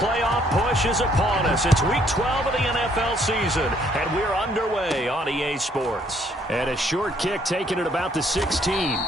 playoff push is upon us. It's Week 12 of the NFL season, and we're underway on EA Sports. And a short kick taken at about the 16.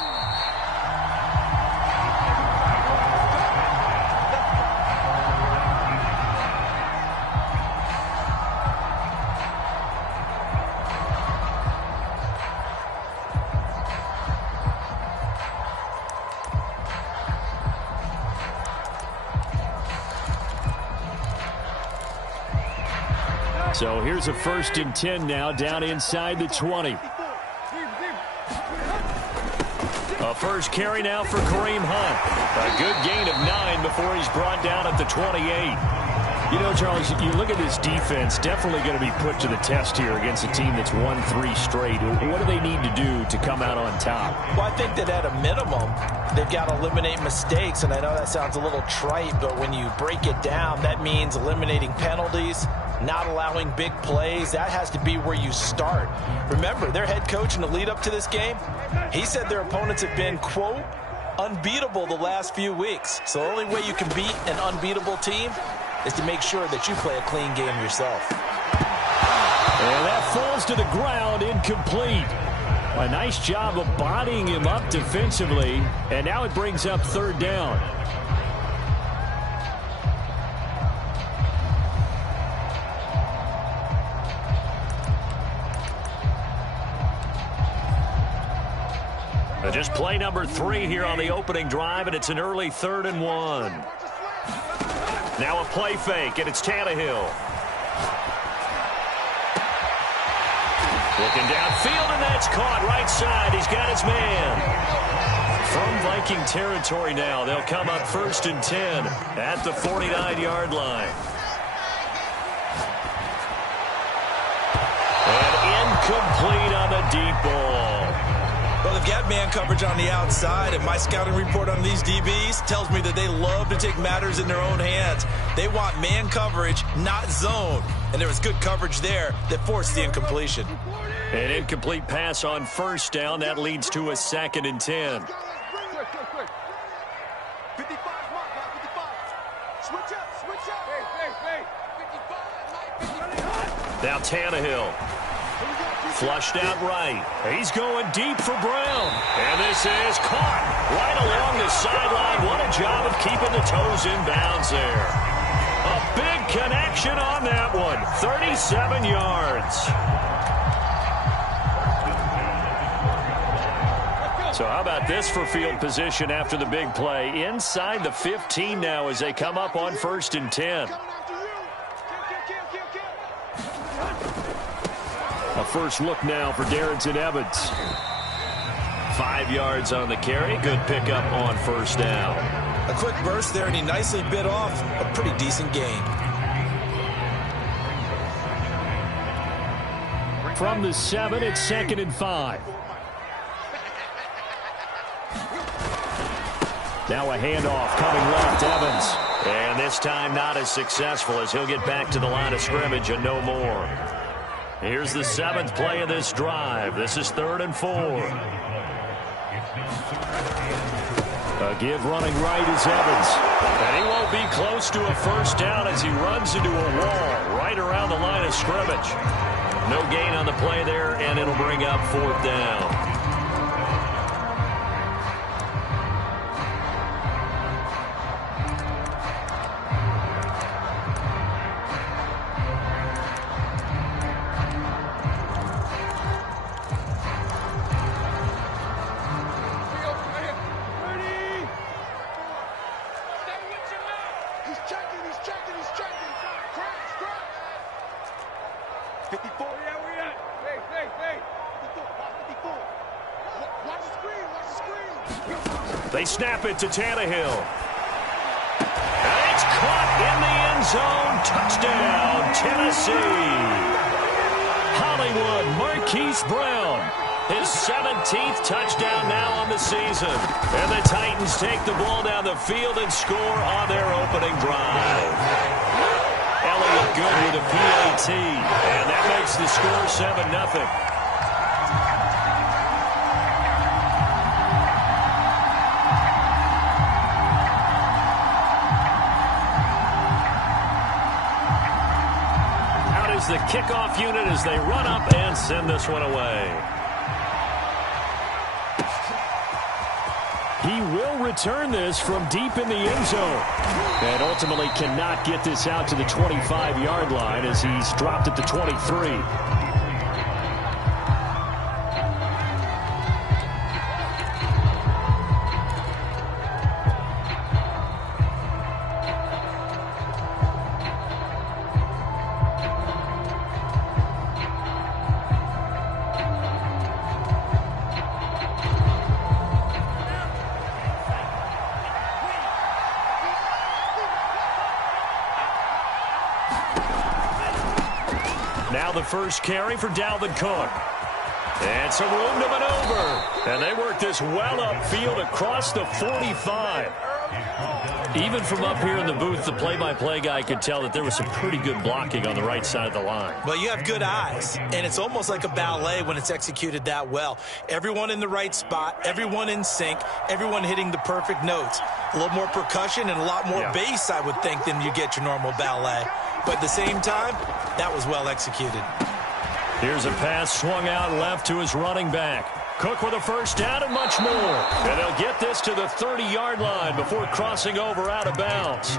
So here's a 1st and 10 now, down inside the 20. A first carry now for Kareem Hunt. A good gain of 9 before he's brought down at the 28. You know, Charles, you look at this defense, definitely going to be put to the test here against a team that's won 3 straight. What do they need to do to come out on top? Well, I think that at a minimum, they've got to eliminate mistakes. And I know that sounds a little trite, but when you break it down, that means eliminating penalties, not allowing big plays. That has to be where you start. Remember, their head coach in the lead up to this game, he said their opponents have been, quote, unbeatable the last few weeks. So the only way you can beat an unbeatable team is to make sure that you play a clean game yourself. And that falls to the ground, incomplete. A nice job of bodying him up defensively, and now it brings up 3rd down. Just play number 3 here on the opening drive, and it's an early 3rd and 1. Now a play fake, and it's Tannehill. Looking downfield, and that's caught right side. He's got his man. From Viking territory now, they'll come up 1st and 10 at the 49-yard line. And incomplete on the deep ball. Well, they've got man coverage on the outside, and my scouting report on these DBs tells me that they love to take matters in their own hands. They want man coverage, not zone. And there was good coverage there that forced the incompletion. An incomplete pass on 1st down. That leads to a 2nd and 10. Now Tannehill. Flushed out right. He's going deep for Brown. And this is caught right along the sideline. What a job of keeping the toes in bounds there. A big connection on that one. 37 yards. So how about this for field position after the big play? Inside the 15 now as they come up on 1st and 10. A first look now for Darrington Evans. 5 yards on the carry. Good pickup on 1st down. A quick burst there, and he nicely bit off a pretty decent gain. From the 7, it's 2nd and 5. Now a handoff coming left, Evans. And this time not as successful as he'll get back to the line of scrimmage and no more. Here's the 7th play of this drive. This is 3rd and 4. A give running right is Evans. And he won't be close to a 1st down as he runs into a wall right around the line of scrimmage. No gain on the play there, and it'll bring up 4th down. They snap it to Tannehill. And it's caught in the end zone. Touchdown, Tennessee. Hollywood Marquise Brown. His 17th touchdown now on the season. And the Titans take the ball down the field and score on their opening drive. Elliott good with a PAT. And that makes the score 7-0. kickoff unit as they run up and send this one away. He will return this from deep in the end zone. And ultimately cannot get this out to the 25-yard line as he's dropped at the 23. Now the first carry for Dalvin Cook. And some room to maneuver. And they work this well upfield across the 45. Even from up here in the booth, the play-by-play guy could tell that there was some pretty good blocking on the right side of the line. Well, you have good eyes, and it's almost like a ballet when it's executed that well. Everyone in the right spot, everyone in sync, everyone hitting the perfect notes. A little more percussion and a lot more bass, I would think, than you get your normal ballet. But at the same time, that was well executed. Here's a pass swung out left to his running back. Cook with a first down and much more. And they'll get this to the 30-yard line before crossing over out of bounds.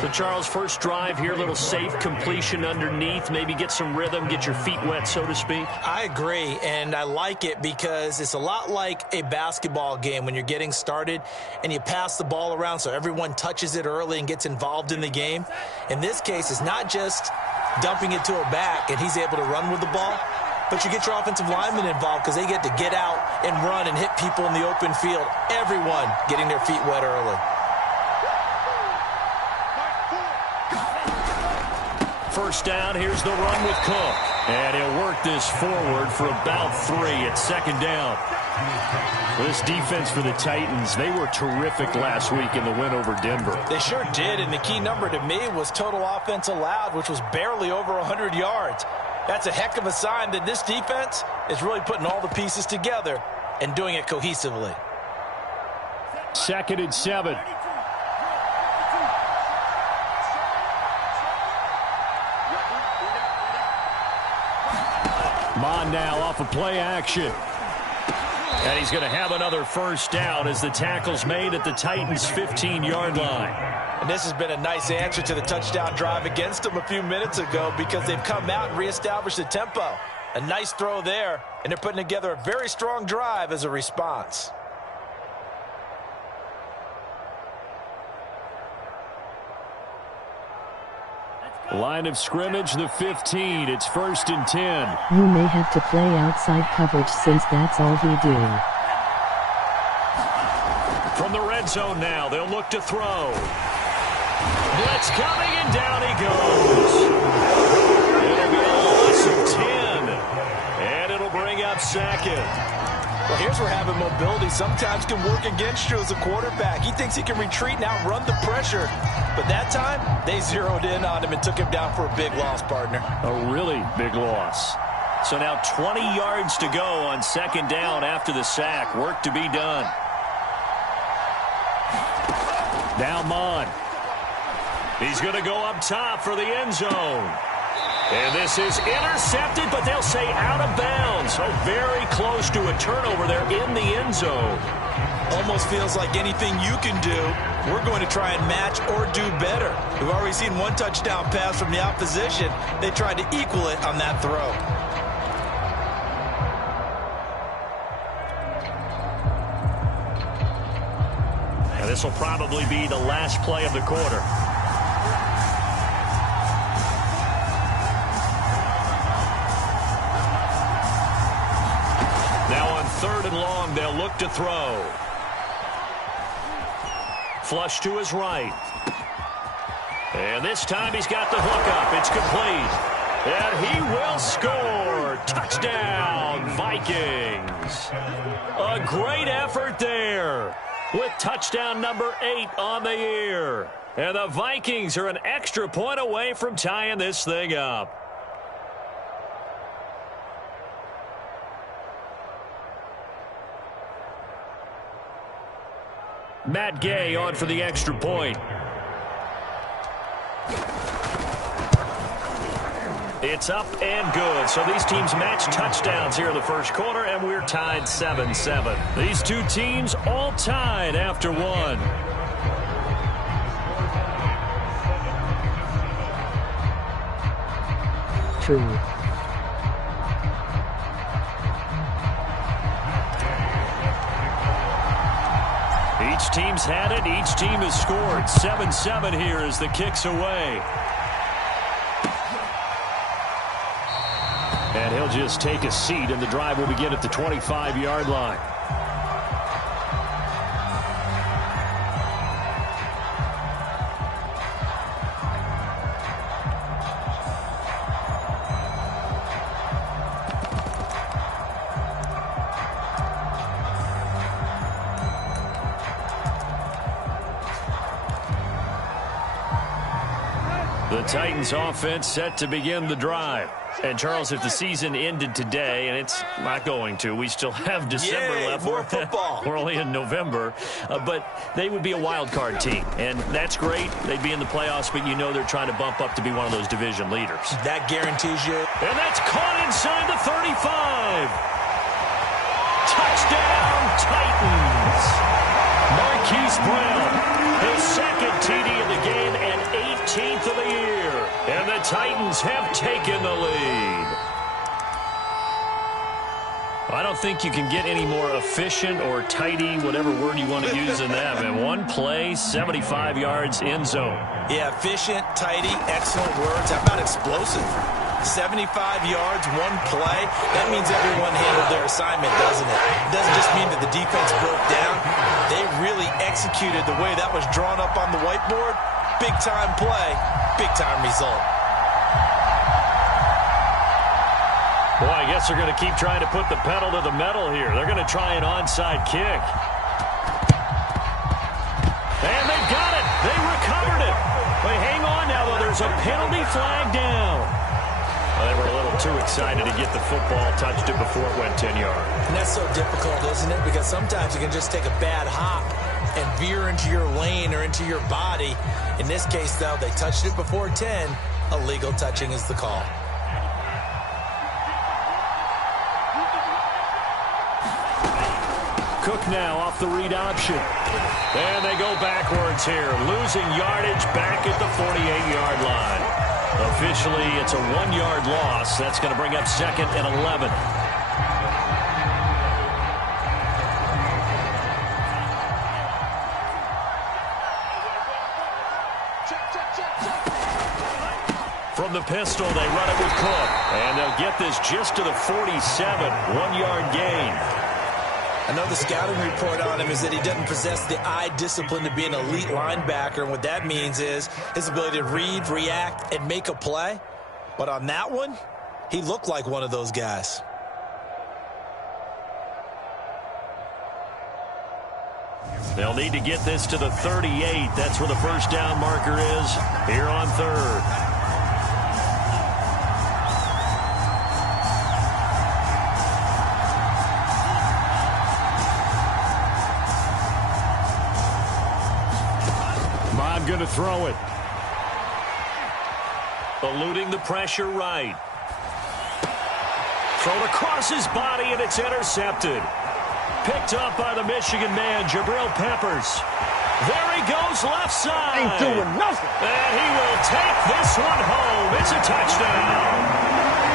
So, Charles, first drive here, a little safe completion underneath. Maybe get some rhythm, get your feet wet, so to speak. I agree, and I like it because it's a lot like a basketball game when you're getting started and you pass the ball around so everyone touches it early and gets involved in the game. In this case, it's not just dumping it to a back and he's able to run with the ball, but you get your offensive linemen involved because they get to get out and run and hit people in the open field. Everyone getting their feet wet early. First down, here's the run with Cook. And he'll work this forward for about 3 at second down. This defense for the Titans, they were terrific last week in the win over Denver. They sure did, and the key number to me was total offense allowed, which was barely over 100 yards. That's a heck of a sign that this defense is really putting all the pieces together and doing it cohesively. 2nd and 7. Mon now off of play action. And he's going to have another first down as the tackle's made at the Titans' 15-yard line. And this has been a nice answer to the touchdown drive against them a few minutes ago because they've come out and reestablished the tempo. A nice throw there, and they're putting together a very strong drive as a response. Line of scrimmage, the 15. It's 1st and 10. You may have to play outside coverage since that's all he do. From the red zone now, they'll look to throw. Blitz coming, and down he goes. It'll be a loss of 10. And it'll bring up 2nd. Well, here's where having mobility sometimes can work against you as a quarterback. He thinks he can retreat and outrun the pressure. But that time, they zeroed in on him and took him down for a big loss, partner. A really big loss. So now 20 yards to go on 2nd down after the sack. Work to be done. Now Mon. He's going to go up top for the end zone. And this is intercepted, but they'll say out of bounds. So very close to a turnover there in the end zone. Almost feels like anything you can do, we're going to try and match or do better. We've already seen one touchdown pass from the opposition. They tried to equal it on that throw. And this will probably be the last play of the quarter. Now on 3rd and long, they'll look to throw. Flush to his right. And this time he's got the hook up. It's complete. And he will score. Touchdown, Vikings. A great effort there with touchdown number 8 on the year. And the Vikings are an extra point away from tying this thing up. Matt Gay on for the extra point. It's up and good. So these teams match touchdowns here in the first quarter, and we're tied 7-7. These two teams all tied after one. True. Each team's had it. Each team has scored. 7-7 here as the kick's away. And he'll just take a seat, and the drive will begin at the 25-yard line. The Titans offense set to begin the drive. And, Charles, if the season ended today, and it's not going to, we still have December left. More football. We're only in November. But they would be a wild card team. And that's great. They'd be in the playoffs, but you know they're trying to bump up to be one of those division leaders. That guarantees you. And that's caught inside the 35. Touchdown, Titans. Marquise Brown, his second TD of the game and 18th of the year. And the Titans have taken the lead. I don't think you can get any more efficient or tidy, whatever word you want to use than that. And one play, 75 yards, end zone. Yeah, efficient, tidy, excellent words. How about explosive? 75 yards, one play. That means everyone handled their assignment, doesn't it? It doesn't just mean that the defense broke down. They really executed the way that was drawn up on the whiteboard. Big-time play, big-time result. Boy, I guess they're going to keep trying to put the pedal to the metal here. They're going to try an onside kick. And they got it. They recovered it. But hang on now, though. There's a penalty flag down. Well, they were a little too excited to get the football, touched it before it went 10 yards. And that's so difficult, isn't it? Because sometimes you can just take a bad hop and veer into your lane or into your body. In this case, though, they touched it before 10. Illegal touching is the call. Cook now off the read option. And they go backwards here, losing yardage back at the 48-yard line. Officially, it's a 1-yard loss. That's going to bring up 2nd and 11. From the pistol, they run it with Cook. And they'll get this just to the 47, 1-yard gain. I know the scouting report on him is that he doesn't possess the eye discipline to be an elite linebacker. And what that means is his ability to read, react, and make a play. But on that one, he looked like one of those guys. They'll need to get this to the 38. That's where the first down marker is here on 3rd. Going to throw it. Eluding the pressure right. Thrown across his body, and it's intercepted. Picked up by the Michigan man, Jabril Peppers. There he goes, left side. Ain't doing nothing. And he will take this one home. It's a touchdown.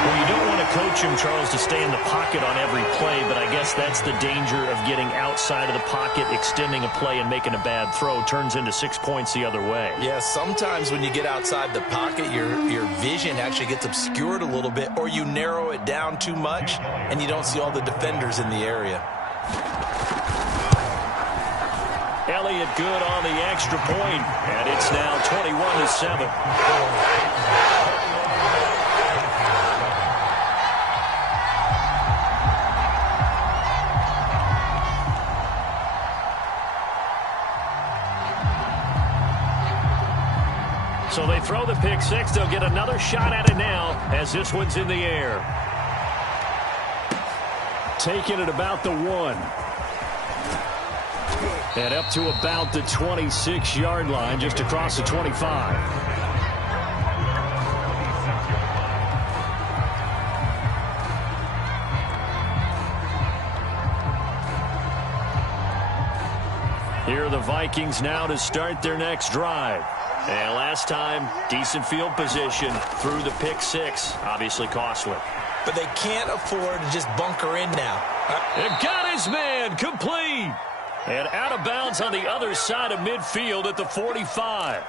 Well, you don't want to coach him, Charles, to stay in the pocket on every play, but I guess that's the danger of getting outside of the pocket, extending a play, and making a bad throw. Turns into 6 points the other way. Yeah, sometimes when you get outside the pocket, your vision actually gets obscured a little bit, or you narrow it down too much, and you don't see all the defenders in the area. Elliott good on the extra point, and it's now 21-7. So they throw the pick six. They'll get another shot at it now as this one's in the air. Taking it about the 1. And up to about the 26-yard line, just across the 25. Here are the Vikings now to start their next drive. And last time, decent field position through the pick six. Obviously costly. But they can't afford to just bunker in now. It got his man complete. And out of bounds on the other side of midfield at the 45.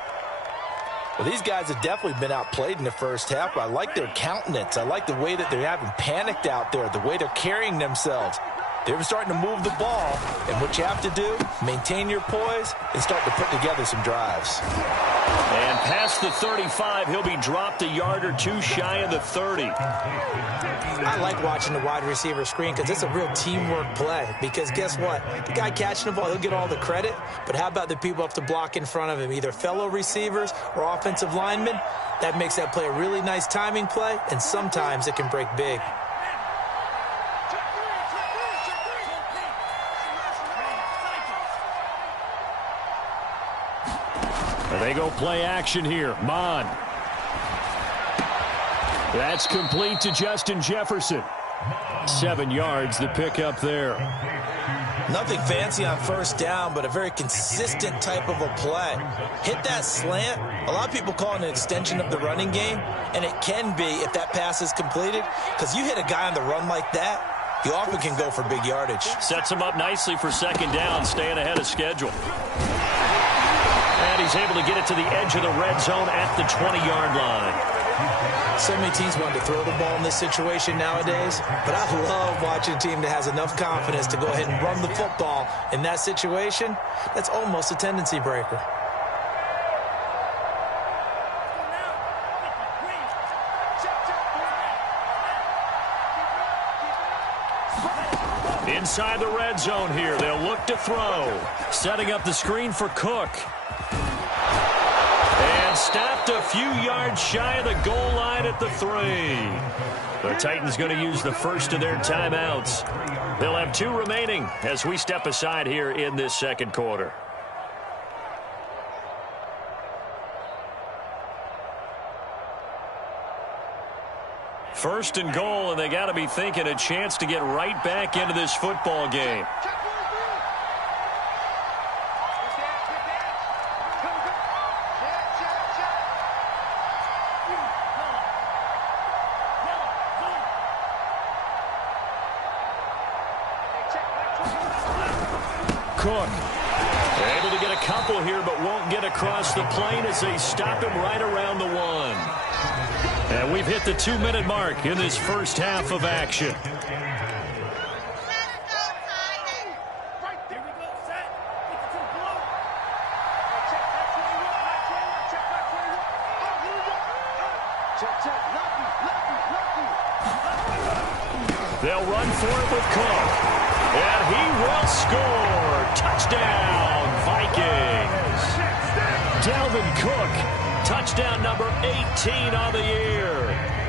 Well, these guys have definitely been outplayed in the first half, but I like their countenance. I like the way that they're having panicked out there, the way they're carrying themselves. They're starting to move the ball, and what you have to do, maintain your poise and start to put together some drives. And past the 35, he'll be dropped a yard or two shy of the 30. I like watching the wide receiver screen because it's a real teamwork play. Because guess what? The guy catching the ball, he'll get all the credit. But how about the people up to block in front of him, either fellow receivers or offensive linemen? That makes that play a really nice timing play, and sometimes it can break big. They go play action here. Mon. That's complete to Justin Jefferson. 7 yards, the pickup there. Nothing fancy on first down, but a very consistent type of a play. Hit that slant. A lot of people call it an extension of the running game, and it can be if that pass is completed, because you hit a guy on the run like that, he often can go for big yardage. Sets him up nicely for second down, staying ahead of schedule. And he's able to get it to the edge of the red zone at the 20-yard line. So many teams want to throw the ball in this situation nowadays, but I love watching a team that has enough confidence to go ahead and run the football in that situation. That's almost a tendency breaker. Inside the red zone here, they'll look to throw. Setting up the screen for Cook. And stopped a few yards shy of the goal line at the 3. The Titans going to use the first of their timeouts. They'll have 2 remaining as we step aside here in this second quarter. First and goal, and they got to be thinking a chance to get right back into this football game. Cook able to get a couple here, but won't get across the plane as they stop him right around the 1. And we've hit the 2-minute mark in this first half of action. They'll run for it with Cook. And he will score. Touchdown, Vikings. Dalvin Cook, touchdown number 18 on the year.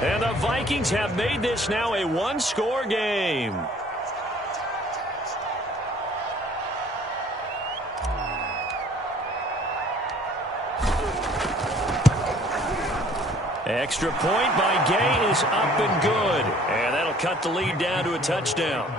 And the Vikings have made this now a 1-score game. Extra point by Gay is up and good. And that'll cut the lead down to a touchdown.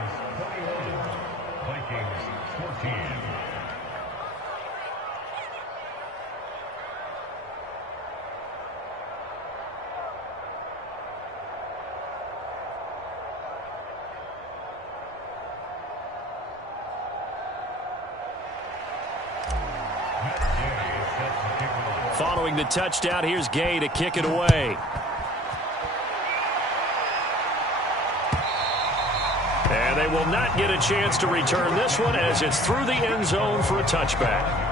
Following the touchdown, here's Gay to kick it away. And they will not get a chance to return this one as it's through the end zone for a touchback.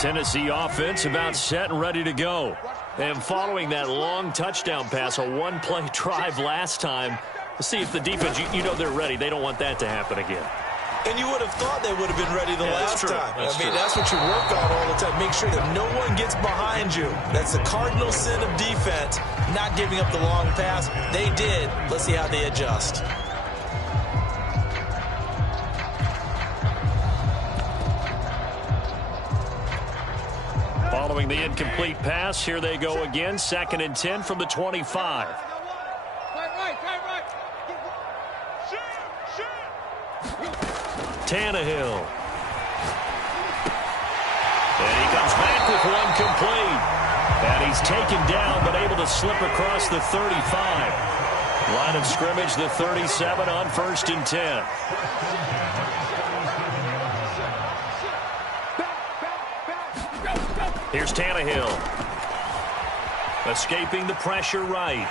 Tennessee offense about set and ready to go. And following that long touchdown pass, a one-play drive last time, let's see if the defense, you know they're ready. They don't want that to happen again. And you would have thought they would have been ready the last time. That's what you work on all the time. Make sure that no one gets behind you. That's the cardinal sin of defense, not giving up the long pass. They did. Let's see how they adjust. Following the incomplete pass, here they go again. 2nd and 10 from the 25. Tannehill. And he comes back with one complete. And he's taken down, but able to slip across the 35. Line of scrimmage, the 37 on 1st and 10. Here's Tannehill. Escaping the pressure right.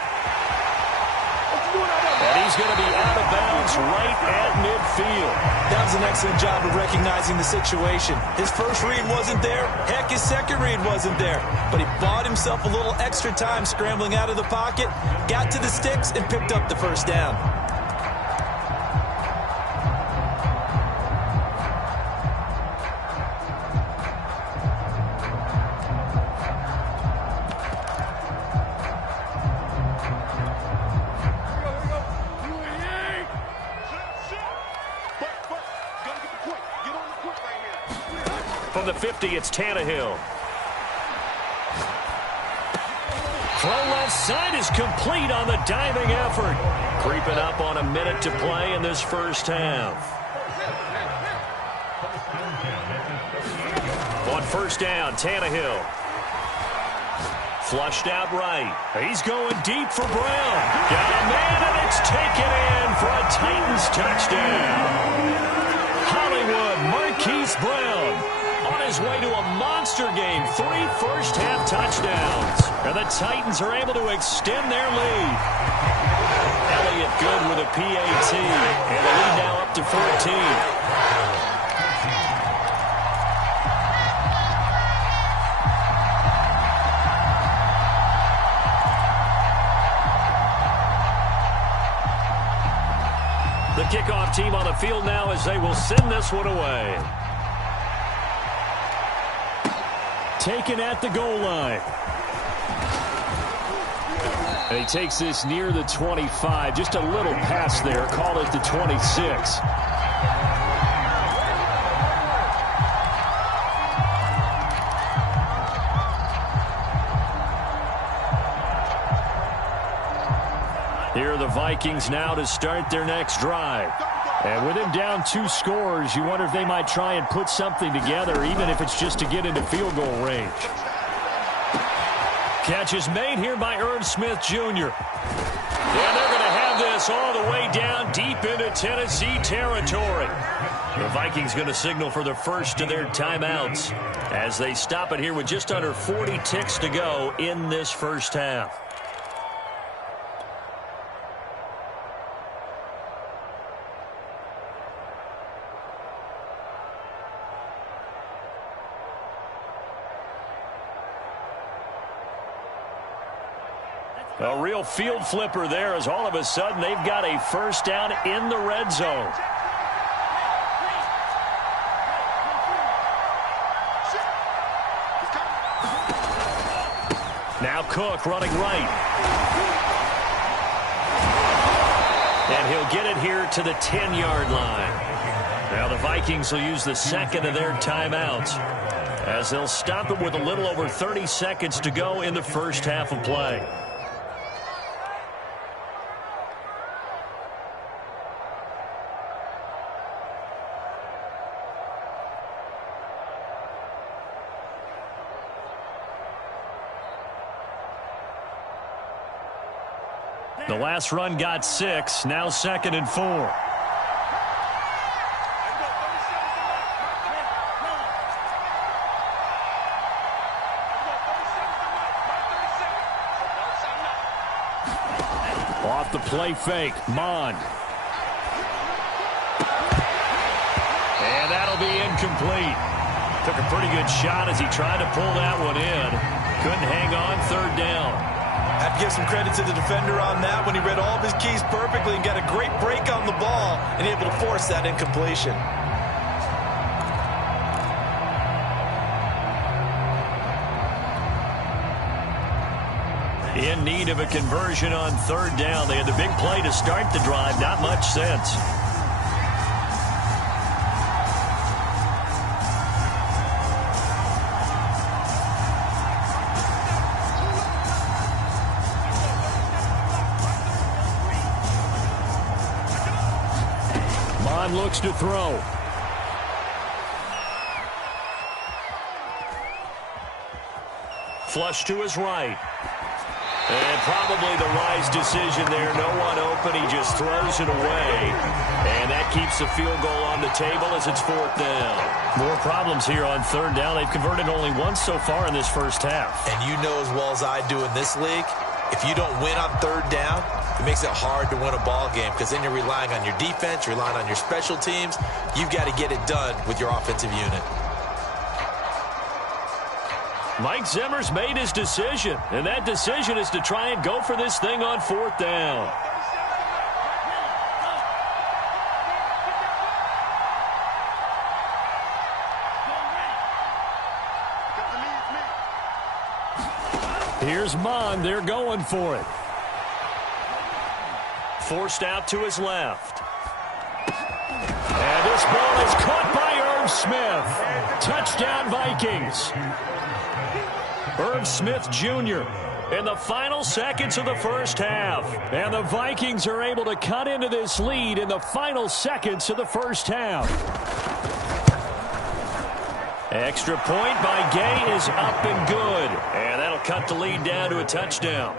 And he's going to be out of bounds right at midfield. That was an excellent job of recognizing the situation. His first read wasn't there. Heck, his second read wasn't there. But he bought himself a little extra time scrambling out of the pocket, got to the sticks, and picked up the first down. From the 50, it's Tannehill. Throw left side is complete on the diving effort. Creeping up on a minute to play in this first half. On 1st down, Tannehill. Flushed out right. He's going deep for Brown. Got a man, and it's taken in for a Titans touchdown. Hollywood Marquise Brown on his way to a monster game. 3 first-half touchdowns. And the Titans are able to extend their lead. Elliott good with a PAT. And the lead now up to 14. The kickoff team on the field now as they will send this one away. Taken at the goal line. And he takes this near the 25. Just a little pass there. Call it the 26. Here are the Vikings now to start their next drive. And with him down 2 scores, you wonder if they might try and put something together, even if it's just to get into field goal range. Catch is made here by Irv Smith, Jr. And they're going to have this all the way down deep into Tennessee territory. The Vikings going to signal for the first of their timeouts as they stop it here with just under 40 ticks to go in this first half. A real field flipper there as all of a sudden they've got a first down in the red zone. Now Cook running right. And he'll get it here to the 10-yard line. Now the Vikings will use the second of their timeouts as they'll stop it with a little over 30 seconds to go in the first half of play. The last run got 6, now 2nd and 4. Off the play fake, Mond. And that'll be incomplete. Took a pretty good shot as he tried to pull that one in. Couldn't hang on 3rd down. Have to give some credit to the defender on that when he read all of his keys perfectly and got a great break on the ball and able to force that incompletion. In need of a conversion on third down. They had the big play to start the drive. Not much sense. Mon looks to throw. Flush to his right. And probably the wise decision there. No one open. He just throws it away. And that keeps the field goal on the table as it's fourth down. More problems here on third down. They've converted only once so far in this first half. And you know as well as I do in this league, if you don't win on third down, it makes it hard to win a ball game because then you're relying on your defense, you're relying on your special teams. You've got to get it done with your offensive unit. Mike Zimmer's made his decision, and that decision is to try and go for this thing on fourth down. Here's Mon. They're going for it. Forced out to his left. And this ball is caught by Irv Smith. Touchdown, Vikings. Irv Smith Jr. in the final seconds of the first half. And the Vikings are able to cut into this lead in the final seconds of the first half. Extra point by Gay is up and good. And that'll cut the lead down to a touchdown.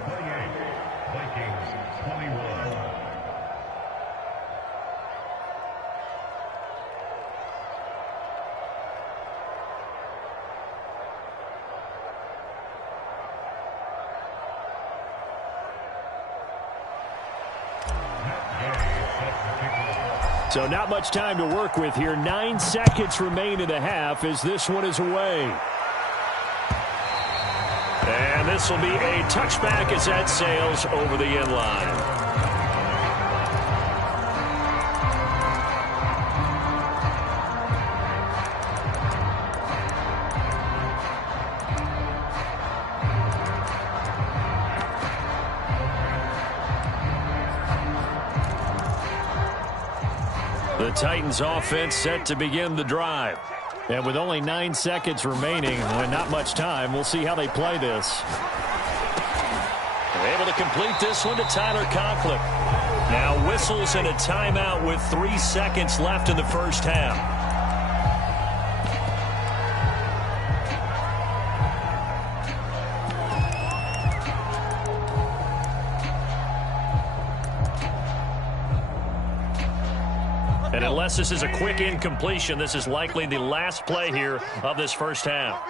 So not much time to work with here. 9 seconds remain in the half as this one is away. And this will be a touchback as that sails over the end line. The Titans offense set to begin the drive. And with only 9 seconds remaining and not much time, we'll see how they play this. They're able to complete this one to Tyler Conklin. Now whistles and a timeout with 3 seconds left in the first half. And unless this is a quick incompletion, this is likely the last play here of this first half.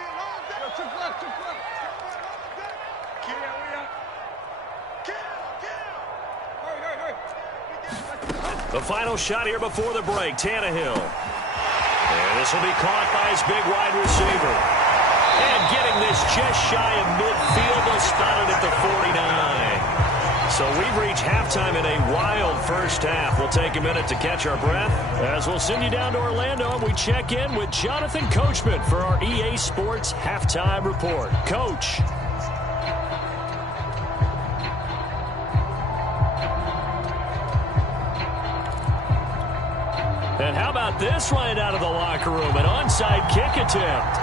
The final shot here before the break, Tannehill. And this will be caught by his big wide receiver. And getting this just shy of midfield, they'll spot it at the 49. So we've reached halftime in a wild first half. We'll take a minute to catch our breath as we'll send you down to Orlando and we check in with Jonathan Coachman for our EA Sports Halftime Report. Coach. And how about this right out of the locker room? An onside kick attempt.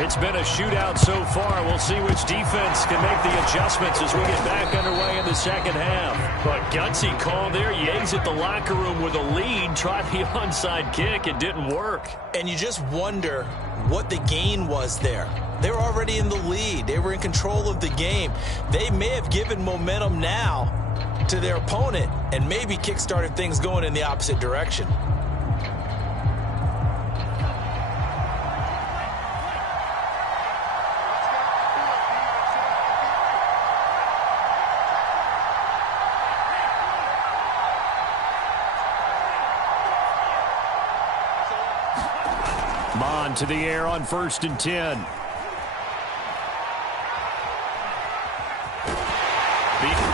It's been a shootout so far. We'll see which defense can make the adjustments as we get back underway in the second half. But gutsy call there. You exit the locker room with a lead. Try the onside kick. It didn't work. And you just wonder what the gain was there. They were already in the lead. They were in control of the game. They may have given momentum now to their opponent and maybe kick-started things going in the opposite direction. on to the air on 1st and 10.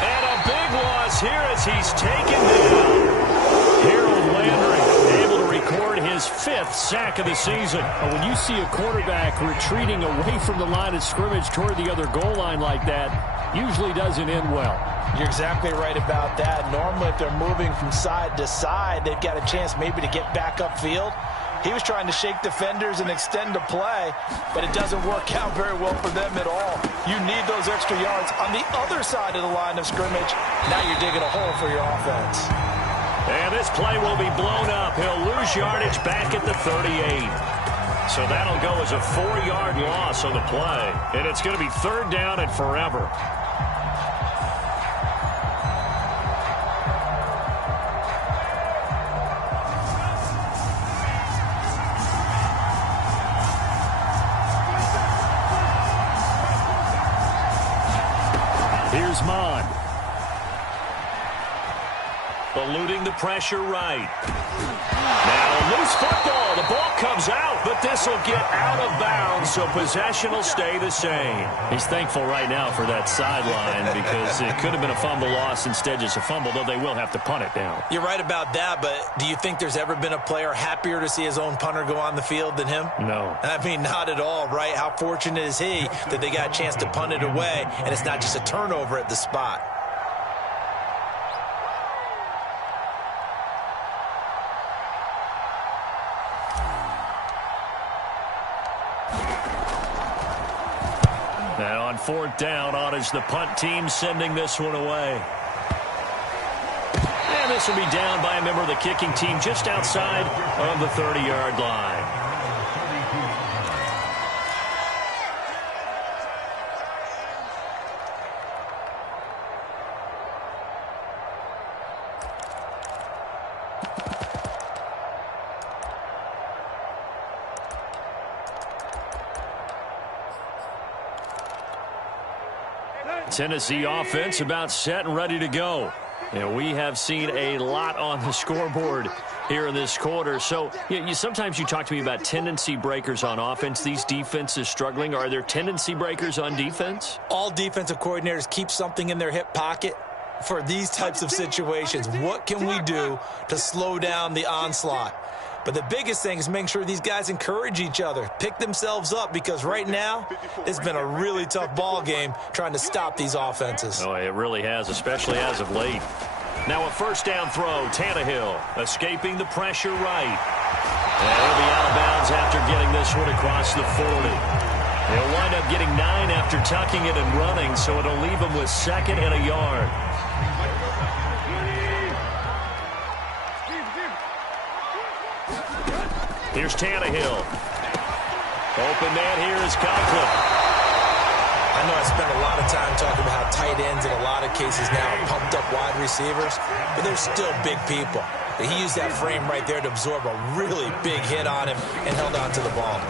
And a big loss here as he's taken down. Harold Landry able to record his 5th sack of the season. When you see a quarterback retreating away from the line of scrimmage toward the other goal line like that, usually doesn't end well. You're exactly right about that. Normally, if they're moving from side to side, they've got a chance maybe to get back upfield. He was trying to shake defenders and extend the play, but it doesn't work out very well for them at all. You need those extra yards on the other side of the line of scrimmage. Now you're digging a hole for your offense. And this play will be blown up. He'll lose yardage back at the 38. So that'll go as a 4-yard loss on the play. And it's going to be 3rd down and forever. Here's Mond. Eluding the pressure right. Now loose football. The ball comes out, but this will get out of bounds, so possession will stay the same. He's thankful right now for that sideline because it could have been a fumble loss, instead just a fumble, though they will have to punt it down. You're right about that, but do you think there's ever been a player happier to see his own punter go on the field than him? No. I mean, not at all, right? How fortunate is he that they got a chance to punt it away, and it's not just a turnover at the spot. And on 4th down, on is the punt team sending this one away. And this will be down by a member of the kicking team just outside of the 30-yard line. Tennessee offense about set and ready to go. And we have seen a lot on the scoreboard here in this quarter. So sometimes you talk to me about tendency breakers on offense. These defenses struggling. Are there tendency breakers on defense? All defensive coordinators keep something in their hip pocket for these types of situations. What can we do to slow down the onslaught? But the biggest thing is making sure these guys encourage each other, pick themselves up, because right now it's been a really tough ball game trying to stop these offenses. Oh, it really has, especially as of late. Now a 1st down throw. Tannehill escaping the pressure right. And he'll be out of bounds after getting this one across the 40. He'll wind up getting 9 after tucking it and running, so it'll leave him with 2nd and a yard. Here's Tannehill. Open man here is Conklin. I know I spent a lot of time talking about how tight ends in a lot of cases now are pumped up wide receivers, but they're still big people. He used that frame right there to absorb a really big hit on him and held on to the ball.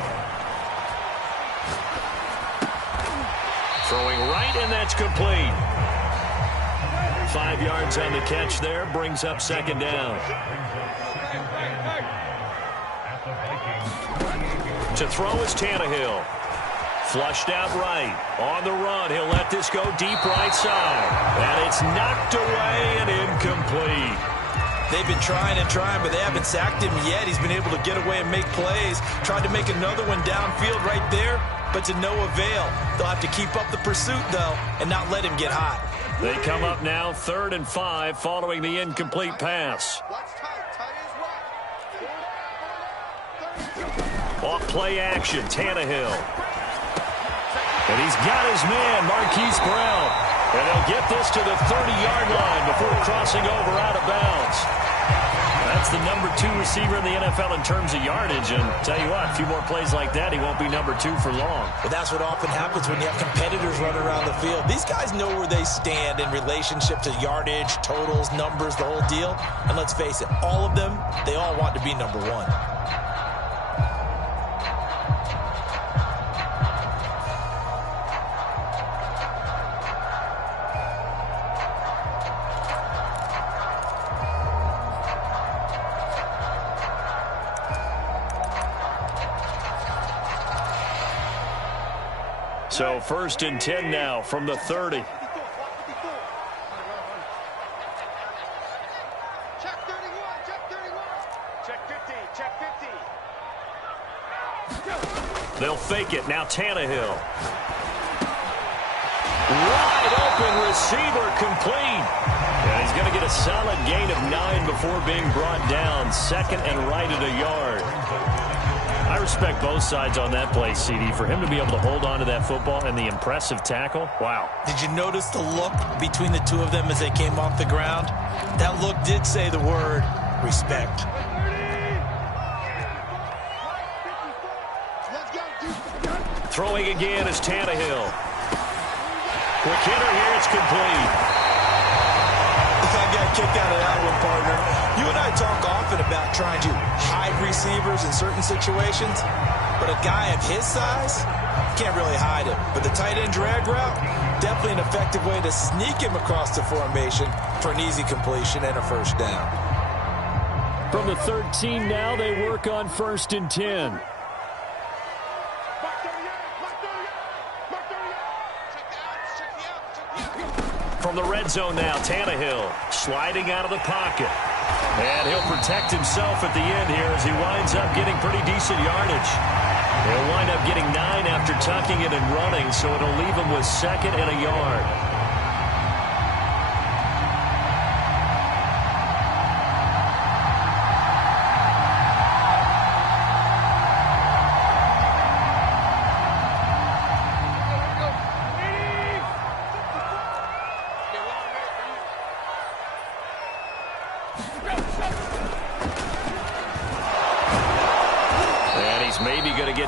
Throwing right, and that's complete. 5 yards on the catch there, brings up 2nd down. To throw is Tannehill. Flushed out right. On the run, he'll let this go deep right side. And it's knocked away and incomplete. They've been trying and trying, but they haven't sacked him yet. He's been able to get away and make plays. Tried to make another one downfield right there, but to no avail. They'll have to keep up the pursuit, though, and not let him get hot. They come up now 3rd and 5 following the incomplete pass. Off play action, Tannehill. And he's got his man, Marquise Brown. And they'll get this to the 30-yard line before crossing over out of bounds. That's the number 2 receiver in the NFL in terms of yardage. And tell you what, a few more plays like that, he won't be number 2 for long. But that's what often happens when you have competitors running around the field. These guys know where they stand in relationship to yardage, totals, numbers, the whole deal. And let's face it, all of them, they all want to be number 1. So 1st and 10 now from the 30. They'll fake it. Now Tannehill. Wide open receiver complete. And he's going to get a solid gain of 9 before being brought down. 2nd and right at a yard. I respect both sides on that play, CD. For him to be able to hold on to that football and the impressive tackle, wow. Did you notice the look between the two of them as they came off the ground? That look did say the word respect. Throwing again is Tannehill. Quick hitter here, it's complete. I got kicked out of that one, partner. You and I talk often about trying to hide receivers in certain situations, but a guy of his size can't really hide him. But the tight end drag route, definitely an effective way to sneak him across the formation for an easy completion and a first down. From the 13 now, they work on 1st and 10. From the red zone now, Tannehill sliding out of the pocket. And he'll protect himself at the end here as he winds up getting pretty decent yardage. He'll wind up getting 9 after tucking it and running, so it'll leave him with 2nd and a yard.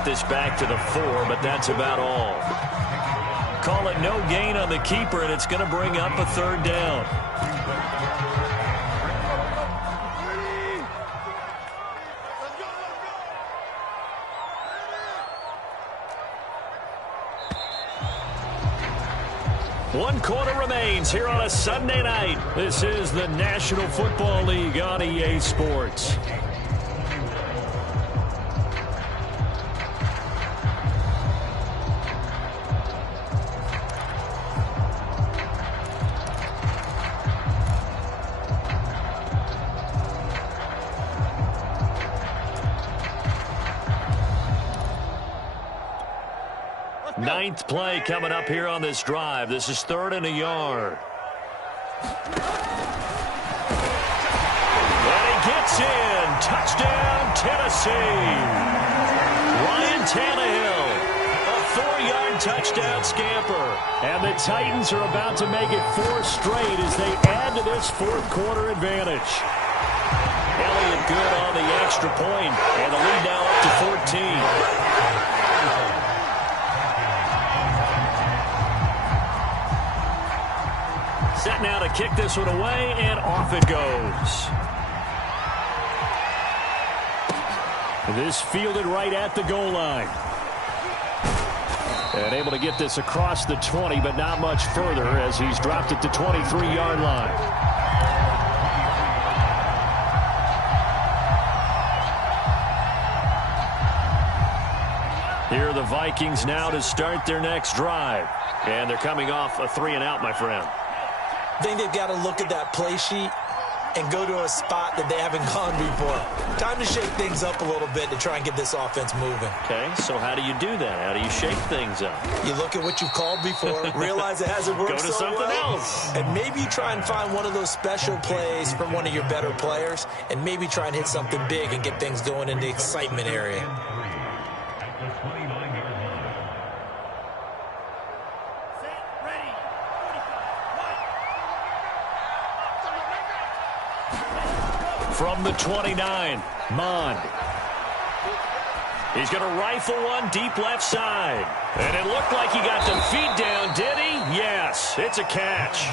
This back to the 4, but that's about all. Call it no gain on the keeper, and it's going to bring up a 3rd down. One quarter remains here on a Sunday night. This is the National Football League on EA Sports. Ninth play coming up here on this drive. This is 3rd and a yard. And he gets in. Touchdown, Tennessee. Ryan Tannehill, a 4-yard touchdown scamper. And the Titans are about to make it 4 straight as they add to this 4th quarter advantage. Elliott good on the extra point, and the lead now up to 14. Set now to kick this one away, and off it goes. This fielded right at the goal line. And able to get this across the 20, but not much further as he's dropped at the 23-yard line. Here are the Vikings now to start their next drive. And they're coming off a 3-and-out, my friend. I think they've got to look at that play sheet and go to a spot that they haven't gone before. Time to shake things up a little bit to try and get this offense moving. Okay, so how do you do that? How do you shake things up? You look at what you've called before, realize it hasn't worked so well. Go to something else. And maybe you try and find one of those special plays from one of your better players, and maybe try and hit something big and get things going in the excitement area. From the 29, Mond. He's going to rifle one deep left side. And it looked like he got the feet down, did he? Yes, it's a catch.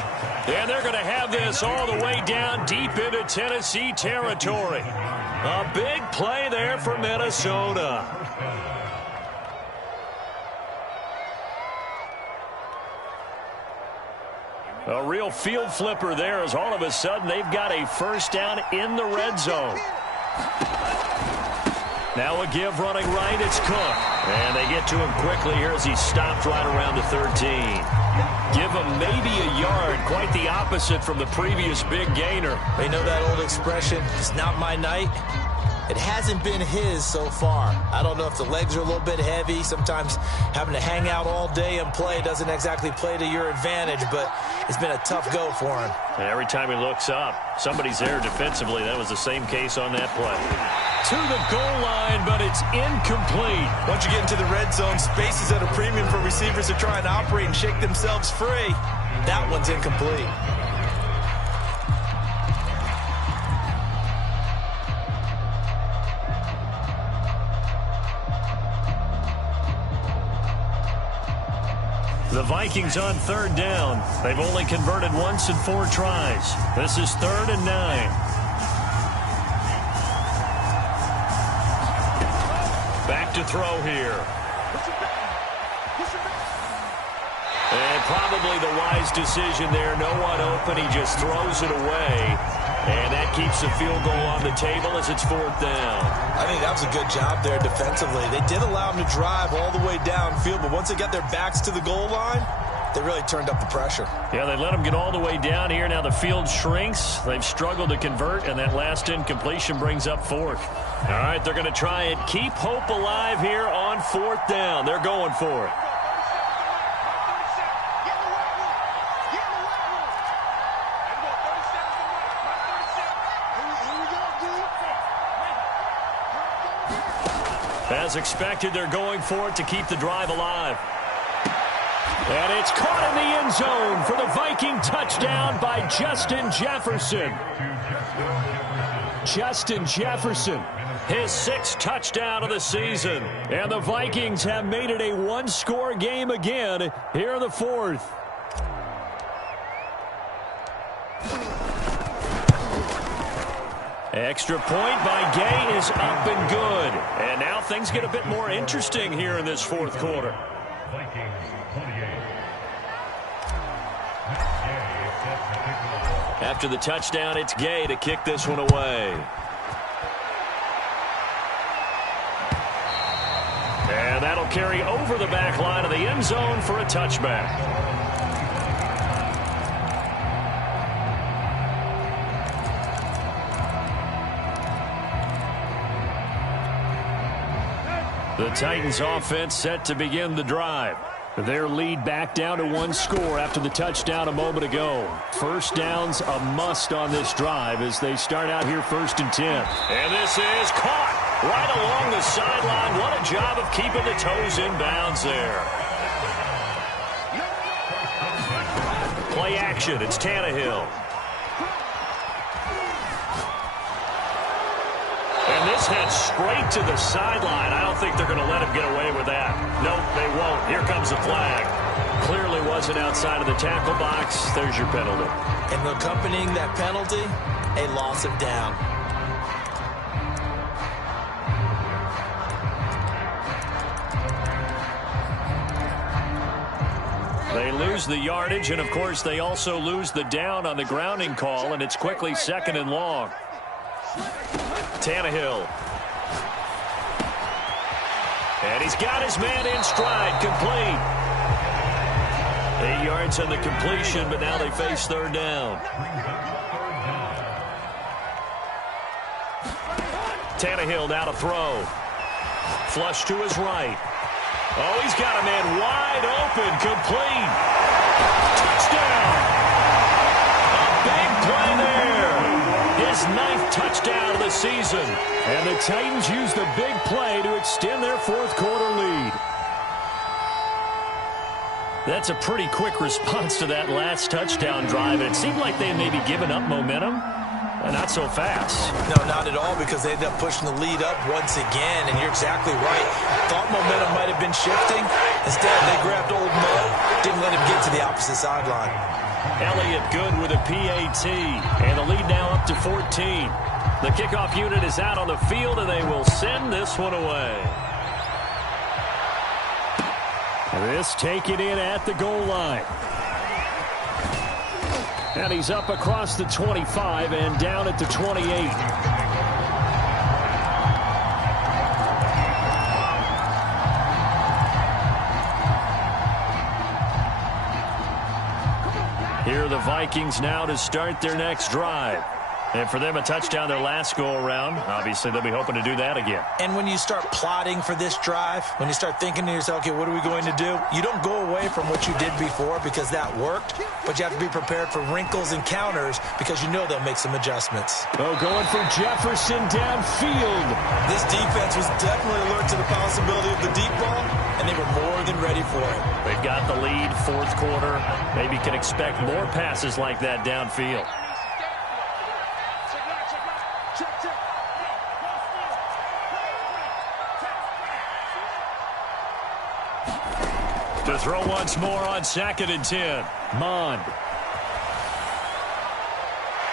And they're going to have this all the way down deep into Tennessee territory. A big play there for Minnesota. A real field flipper there as all of a sudden they've got a first down in the red zone. Now a give running right. It's Cook. And they get to him quickly here as he stopped right around the 13. Give him maybe a yard. Quite the opposite from the previous big gainer. You know that old expression, it's not my night? It hasn't been his so far. I don't know if the legs are a little bit heavy. Sometimes having to hang out all day and play doesn't exactly play to your advantage, but it's been a tough go for him. And every time he looks up, somebody's there defensively. That was the same case on that play. To the goal line, but it's incomplete. Once you get into the red zone, space is at a premium for receivers to try and operate and shake themselves free. That one's incomplete. The Vikings on third down. They've only converted once in 4 tries. This is 3rd and 9. Back to throw here. And probably the wise decision there. No one open. He just throws it away. And that keeps the field goal on the table as it's 4th down. I think that was a good job there defensively. They did allow him to drive all the way downfield, but once they got their backs to the goal line, they really turned up the pressure. Yeah, they let him get all the way down here. Now the field shrinks. They've struggled to convert, and that last incompletion brings up 4th. All right, they're going to try and keep hope alive here on 4th down. They're going for it. As expected, they're going for it to keep the drive alive. And it's caught in the end zone for the Viking touchdown by Justin Jefferson. Justin Jefferson, his 6th touchdown of the season. And the Vikings have made it a one-score game again here in the 4th. Extra point by Gay is up and good. And now things get a bit more interesting here in this 4th quarter. After the touchdown, it's Gay to kick this one away. And that'll carry over the back line of the end zone for a touchback. The Titans offense set to begin the drive. Their lead back down to 1 score after the touchdown a moment ago. First down's a must on this drive as they start out here 1st and 10. And this is caught right along the sideline. What a job of keeping the toes in bounds there. Play action. It's Tannehill. And this heads straight to the sideline. I don't think they're going to let him get away with that. Nope, they won't. Here comes the flag. Clearly wasn't outside of the tackle box. There's your penalty. And accompanying that penalty, a loss of down. They lose the yardage, and of course they also lose the down on the grounding call, and it's quickly 2nd and long. Tannehill. And he's got his man in stride, complete. 8 yards on the completion, but now they face 3rd down. Tannehill now to throw. Flush to his right. Oh, he's got a man wide open, complete. Touchdown! A big play there. His 9th touchdown of the season. And the Titans use the big play to extend their 4th quarter lead. That's a pretty quick response to that last touchdown drive. And it seemed like they may be giving up momentum. Not so fast. No, not at all, because they ended up pushing the lead up once again, and you're exactly right. Thought momentum might have been shifting. Instead, they grabbed old Mo, didn't let him get to the opposite sideline. Elliott good with a PAT, and the lead now up to 14. The kickoff unit is out on the field, and they will send this one away. This taken in at the goal line. And he's up across the 25 and down at the 28. Here are the Vikings now to start their next drive. And for them, a touchdown their last go-around. Obviously, they'll be hoping to do that again. And when you start plotting for this drive, when you start thinking to yourself, okay, what are we going to do? You don't go away from what you did before because that worked, but you have to be prepared for wrinkles and counters because you know they'll make some adjustments. Oh, going for Jefferson downfield. This defense was definitely alert to the possibility of the deep ball, and they were more than ready for it. They've got the lead, fourth quarter. Maybe can expect more passes like that downfield. To throw once more on 2nd and 10. Mond.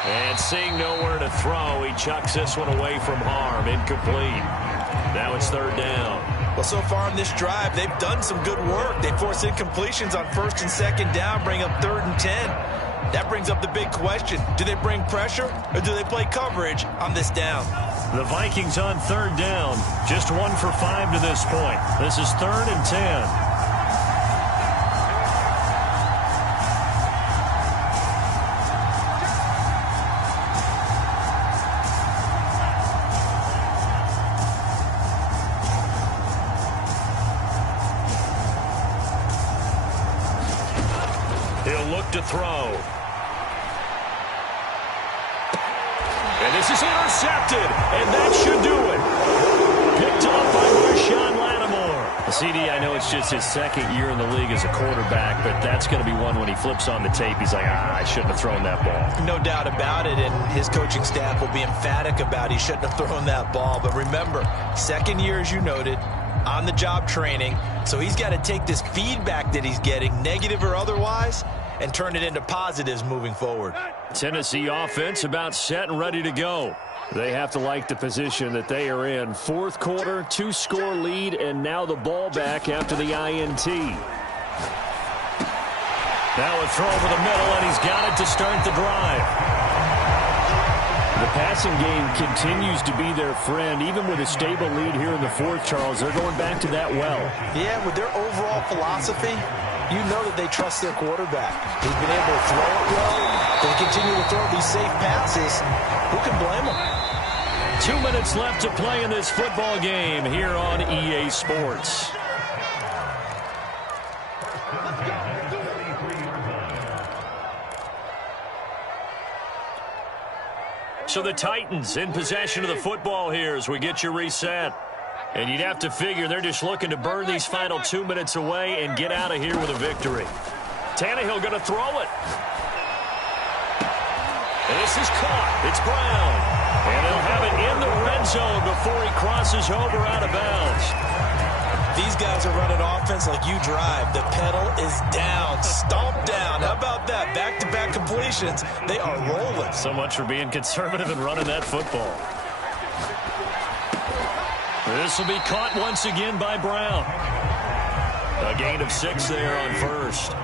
And seeing nowhere to throw, he chucks this one away from harm. Incomplete. Now it's 3rd down. Well, so far in this drive, they've done some good work. They force incompletions on 1st and 2nd down, bring up 3rd and 10. That brings up the big question. Do they bring pressure or do they play coverage on this down? The Vikings on 3rd down. Just 1 for 5 to this point. This is 3rd and 10. To throw. And this is intercepted, and that should do it. Picked up by Marshawn Lattimore. CD, I know it's just his 2nd year in the league as a quarterback, but that's going to be one when he flips on the tape. He's like, I shouldn't have thrown that ball. No doubt about it, and his coaching staff will be emphatic about he shouldn't have thrown that ball. But remember, 2nd year, as you noted, on-the-job training, so he's got to take this feedback that he's getting, negative or otherwise, and turn it into positives moving forward. Tennessee offense about set and ready to go. They have to like the position that they are in. 4th quarter, 2-score lead, and now the ball back after the INT. Now a throw over the middle, and he's got it to start the drive. The passing game continues to be their friend. Even with a stable lead here in the 4th, Charles, they're going back to that well. Yeah, with their overall philosophy, you know that they trust their quarterback. He's been able to throw it well. They continue to throw these safe passes. Who can blame them? 2 minutes left to play in this football game here on EA Sports. So the Titans in possession of the football here as we get you reset. And you'd have to figure they're just looking to burn these final 2 minutes away and get out of here with a victory. Tannehill going to throw it. And this is caught. It's Brown. And they'll have it in the red zone before he crosses over out of bounds. These guys are running offense like you drive. The pedal is down, stomped down. How about that? Back-to-back completions. They are rolling. So much for being conservative and running that football. This will be caught once again by Brown. A gain of 6 there on 1st.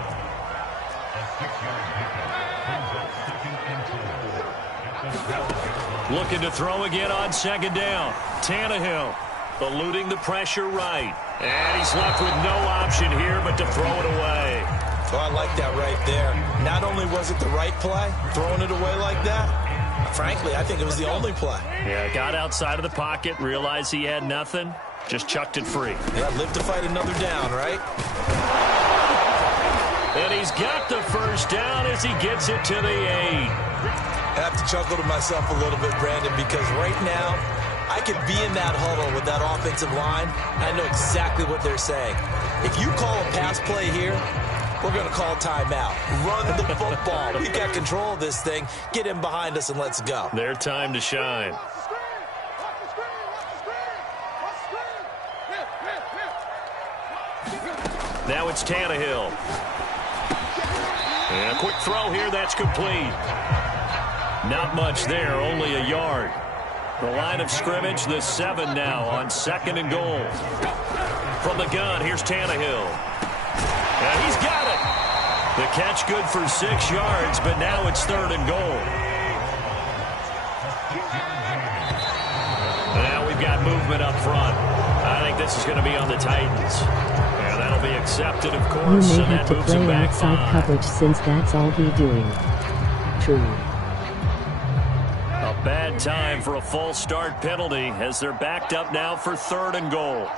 Looking to throw again on 2nd down. Tannehill eluding the pressure right. And he's left with no option here but to throw it away. Oh, I like that right there. Not only was it the right play, throwing it away like that, frankly, I think it was the only play. Yeah, got outside of the pocket, realized he had nothing, just chucked it free. Yeah, live to fight another down, right? And he's got the 1st down as he gets it to the 8. I have to chuckle to myself a little bit, Brandon, because right now, I could be in that huddle with that offensive line. I know exactly what they're saying. If you call a pass play here, we're going to call timeout. Run the football. We've got control of this thing. Get in behind us and let's go. Their time to shine. Now it's Tannehill. And a quick throw here, that's complete. Not much there, only a yard. The line of scrimmage, the 7 now on 2nd and goal. From the gun, here's Tannehill. And he's got it. The catch good for 6 yards, but now it's 3rd and goal. Now we've got movement up front. I think this is going to be on the Titans. And that'll be accepted. intercepted, of You course, may and have that to moves him play back outside 5. coverage since that's all he doing. True. A bad time for a false start penalty as they're backed up now for 3rd and goal.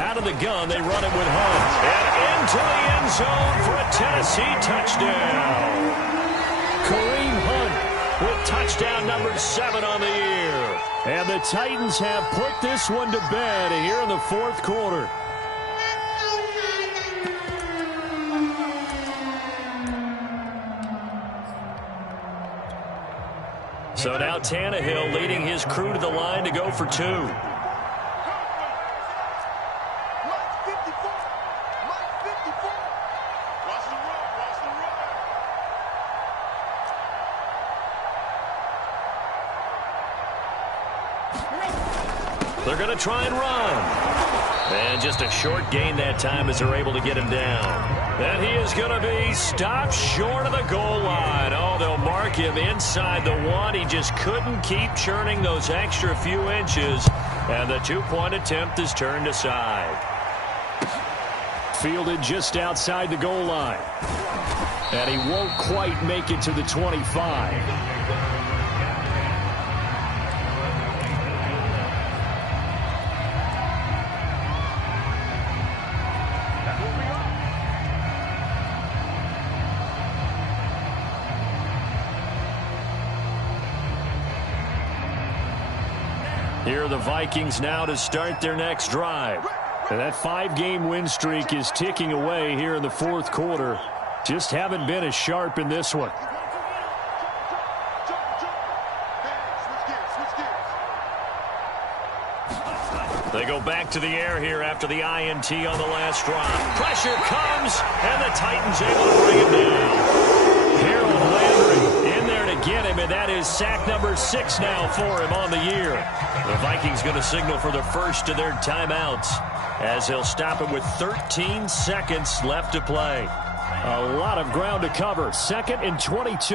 Out of the gun, they run it with Hunt. And into the end zone for a Tennessee touchdown. Kareem Hunt with touchdown number 7 on the year. And the Titans have put this one to bed here in the 4th quarter. So now Tannehill leading his crew to the line to go for 2. They're going to try and run. And just a short gain that time as they're able to get him down. And he is going to be stopped short of the goal line. Oh, they'll mark him inside the 1. He just couldn't keep churning those extra few inches. And the 2-point attempt is turned aside. Fielded just outside the goal line. And he won't quite make it to the 25. Here are the Vikings now to start their next drive. And that 5-game win streak is ticking away here in the 4th quarter. Just haven't been as sharp in this one. They go back to the air here after the INT on the last drive. Pressure comes, and the Titans able to bring it down. Harold Landry in there to get him, and that is sack number 6 now for him on the year. The Vikings going to signal for the first of their timeouts as they'll stop it with 13 seconds left to play. A lot of ground to cover. 2nd and 22.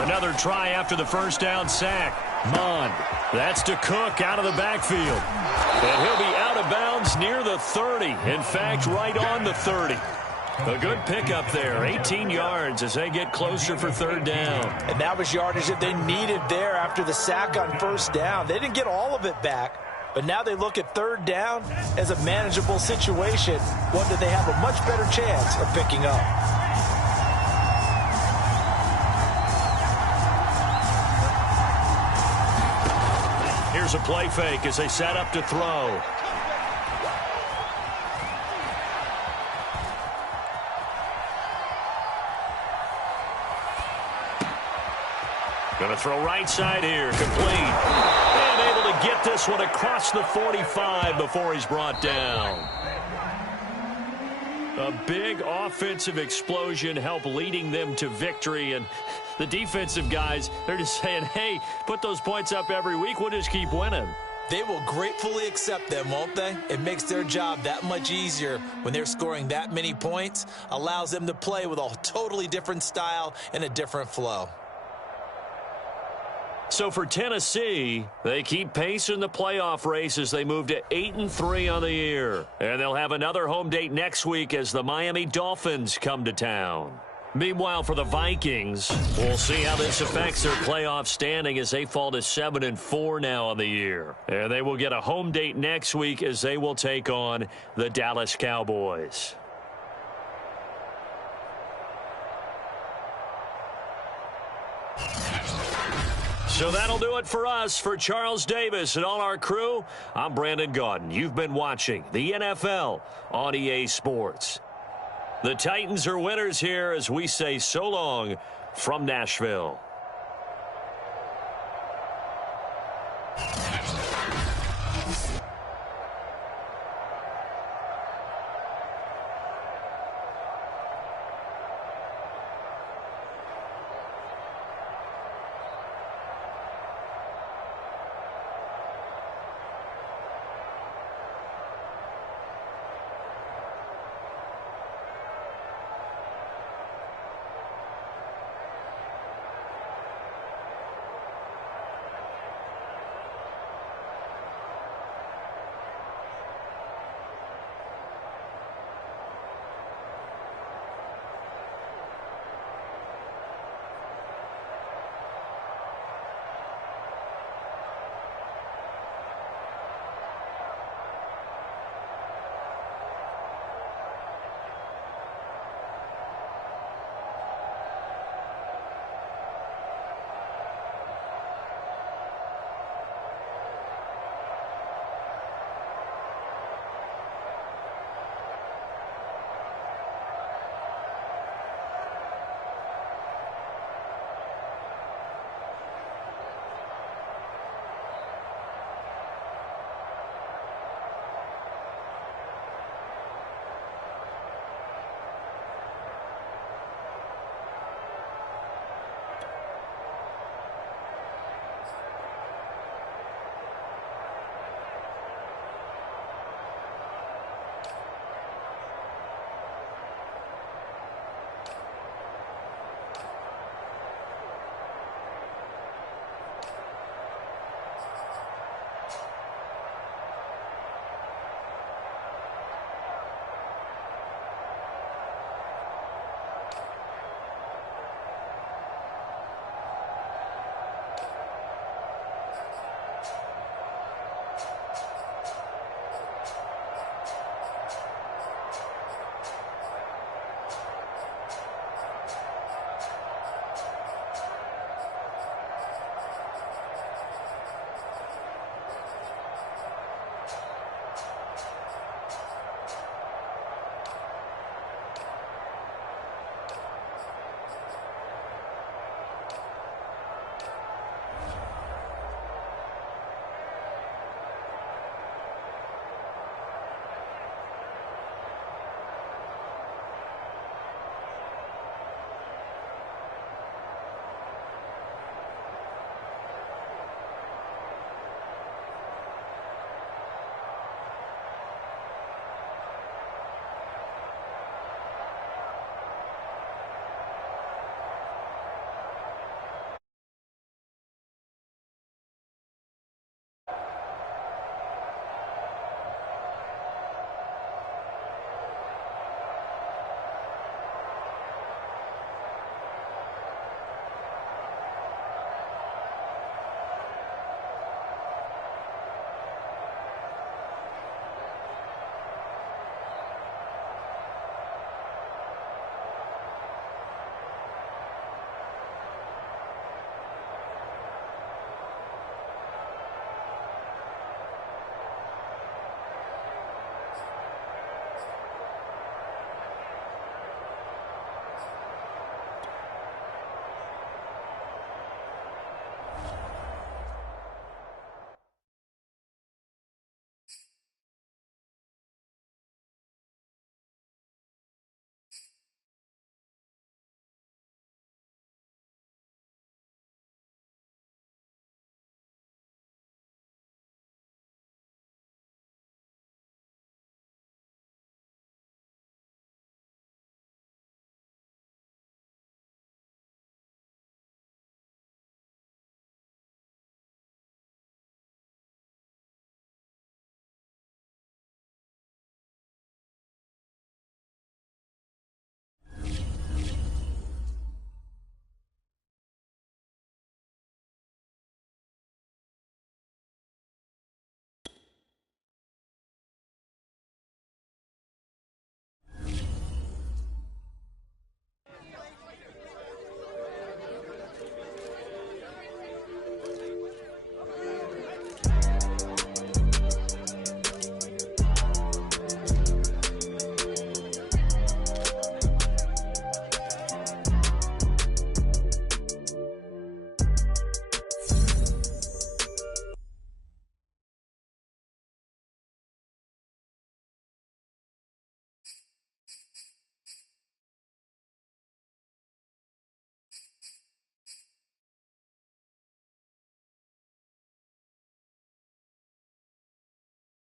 Another try after the first down sack. Mond. That's to Cook out of the backfield. And he'll be out of bounds near the 30. In fact, right on the 30. A good pickup there. 18 yards as they get closer for 3rd down. And that was yardage that they needed there after the sack on 1st down. They didn't get all of it back, but now they look at 3rd down as a manageable situation, one that they have a much better chance of picking up. Here's a play fake as they set up to throw. Going to throw right side here, complete. And able to get this one across the 45 before he's brought down. A big offensive explosion helped leading them to victory. And the defensive guys, they're just saying, hey, put those points up every week. We'll just keep winning. They will gratefully accept them, won't they? It makes their job that much easier when they're scoring that many points. Allows them to play with a totally different style and a different flow. So for Tennessee, they keep pace in the playoff race as they move to 8-3 on the year. And they'll have another home date next week as the Miami Dolphins come to town. Meanwhile, for the Vikings, we'll see how this affects their playoff standing as they fall to 7-4 now on the year. And they will get a home date next week as they will take on the Dallas Cowboys. So that'll do it for us. For Charles Davis and all our crew, I'm Brandon Gaudin. You've been watching the NFL on EA Sports. The Titans are winners here as we say so long from Nashville.